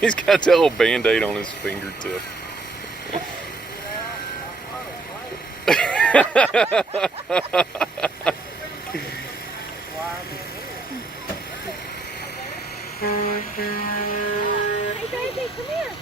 He's got that little Band-Aid on his fingertip. Hey, baby, come here.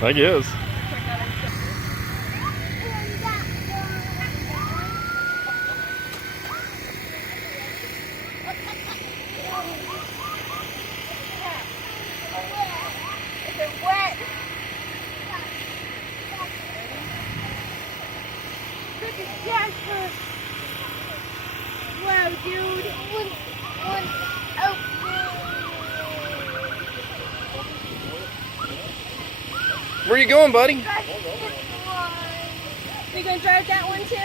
I guess. Wow, dude. Where you going, buddy? You gonna drive that one too?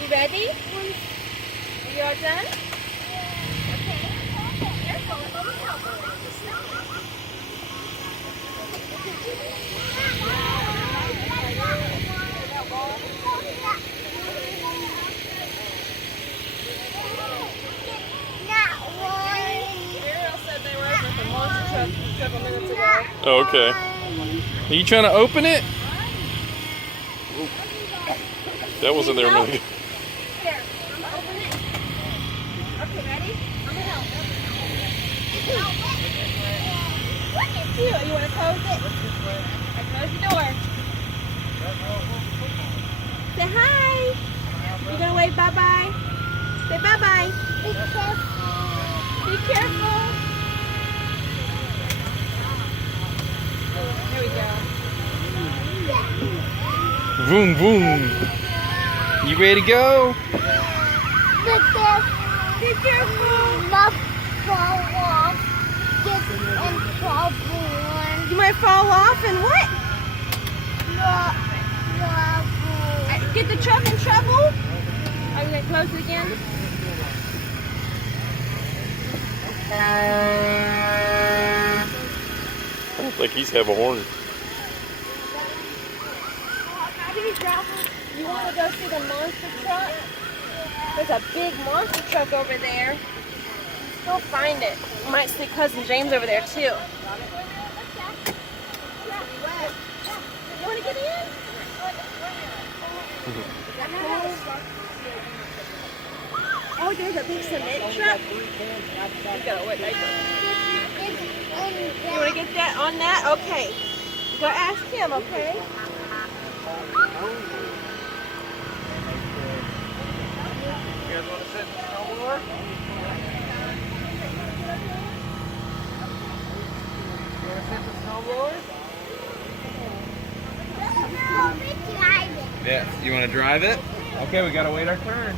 You ready? Are you all done? Okay. Careful, let me help you. Ariel said they were over at the monster truck several minutes ago. Oh, okay. Are you trying to open it? That wasn't there a minute ago. Here, I'm gonna open it. Okay, ready? I'm gonna help. Look at you. You wanna close it? I close the door. Say hi. You gonna wave bye-bye? Say bye-bye. Be careful. Be careful. There we go. Vroom, vroom. You ready to go? Be careful. Not fall off. Get in trouble. You might fall off and what? Get the truck in trouble? Are you gonna close it again? I don't think he's have a horn. You want to go see the monster truck? There's a big monster truck over there. Let's go find it. You might see Cousin James over there too. You want to get in? Oh, there's a big cement truck. You got a wet diaper. You want to get that on that? Okay. Go ask him, okay? You guys want to sit in the snowblower? You want to sit in the snowblower? Yeah. You want to drive it? Okay, we gotta wait our turn.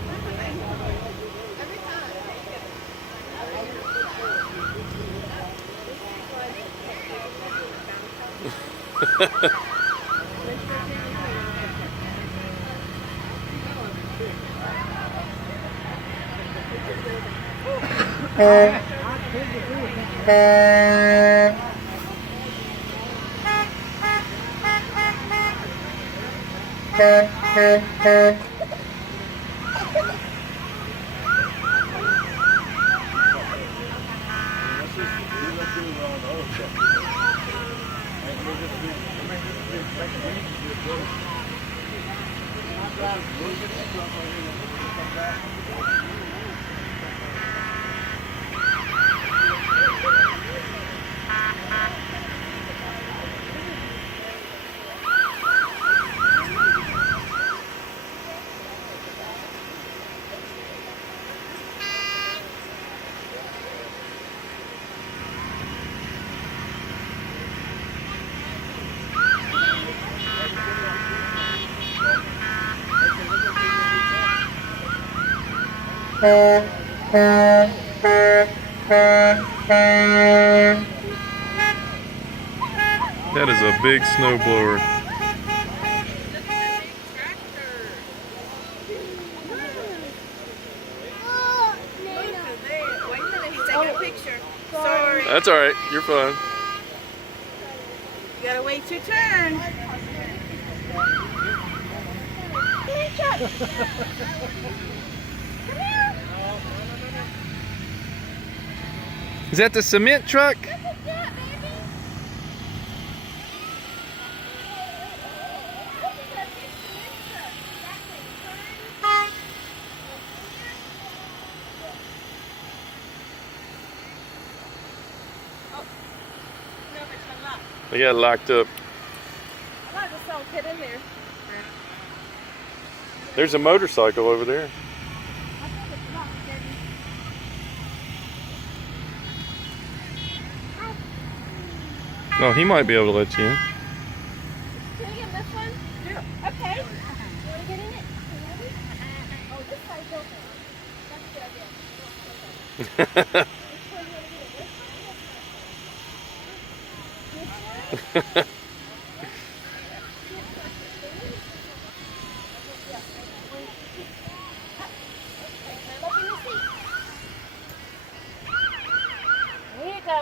That is a big snowblower. Wait a minute, he's taking a picture. Sorry. That's all right. You're fine. You gotta wait your turn. Is that the cement truck? They got locked up. I thought this song fit in there. There's a motorcycle over there. No, he might be able to let you in. Can we get this one? Yeah. Okay. You want to get in it? Oh, this side's open. That's a good idea. There you go.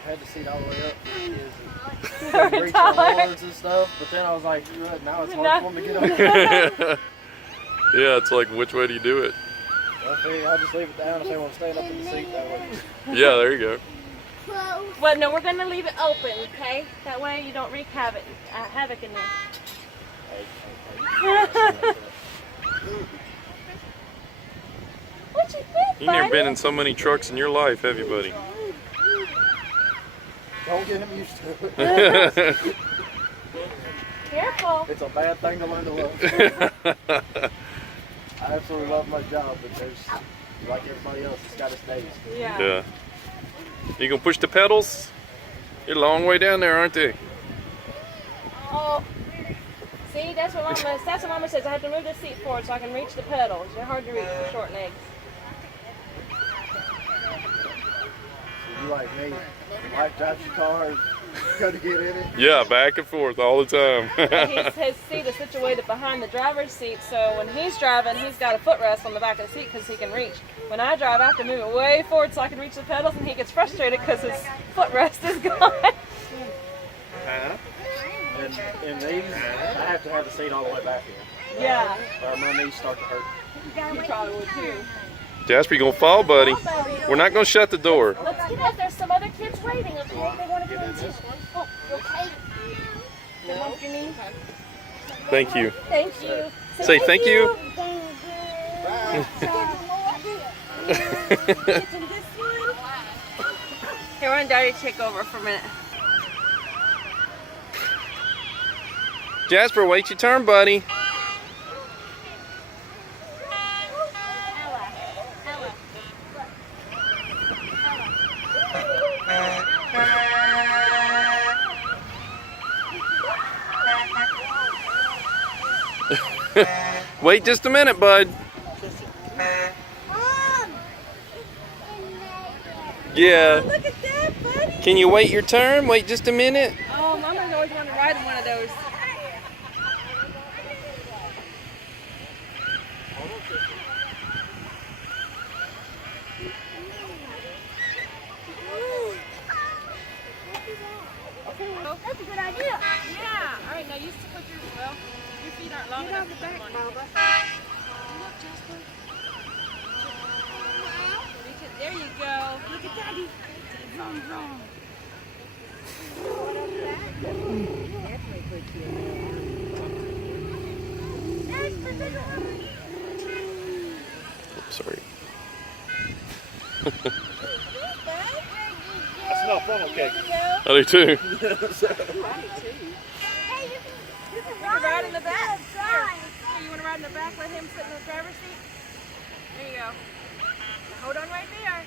I had the seat all the way up for the kids and reach the horns and stuff, but then I was like, now it's hard for them to get up. Yeah, it's like, which way do you do it? I figured I'll just leave it down if they want to stand up in the seat that way. Yeah, there you go. Well, no, we're going to leave it open, okay? That way you don't wreak havoc in there. What you think, You've buddy? never been in so many trucks in your life, have you, buddy? Don't get him used to it. Careful. It's a bad thing to learn to love. I absolutely love my job, but there's, like everybody else, it's got its days. Yeah. Yeah. You gonna push the pedals? You're a long way down there, aren't they? Oh. See, that's what Mama says. I have to move the seat forward so I can reach the pedals. They're hard to reach with short legs. So you like me, wife drives your car and go to get in it. Yeah, back and forth all the time. His seat is situated behind the driver's seat, so when he's driving, he's got a footrest on the back of the seat because he can reach. When I drive, I have to move it way forward so I can reach the pedals, and he gets frustrated because his footrest is gone. And in these, I have to have the seat all the way back here. Yeah. My knees start to hurt. You probably would too. Jasper, you gonna fall, buddy. We're not gonna shut the door. Let's get out. There's some other kids waiting, okay? They want to get in too. Oh, you okay? No. Bump your knee? Thank you. Thank you. Say thank you. Here, why don't Daddy take over for a minute? Jasper, wait your turn, buddy. Wait just a minute, bud. Yeah. Look at that, buddy. Can you wait your turn? Wait just a minute. Oh, Mama's always wanted to ride in one of those. That's a good idea. Yeah. All right, now you stick with your feet aren't long enough. Get on the back, Baba. Look, Jasper. There you go. Look at Daddy. Vroom, vroom. Sorry. I smell funnel cake. I do too. You can ride in the back. Here, you want to ride in the back? Let him sit in the driver's seat. There you go. Now hold on right there.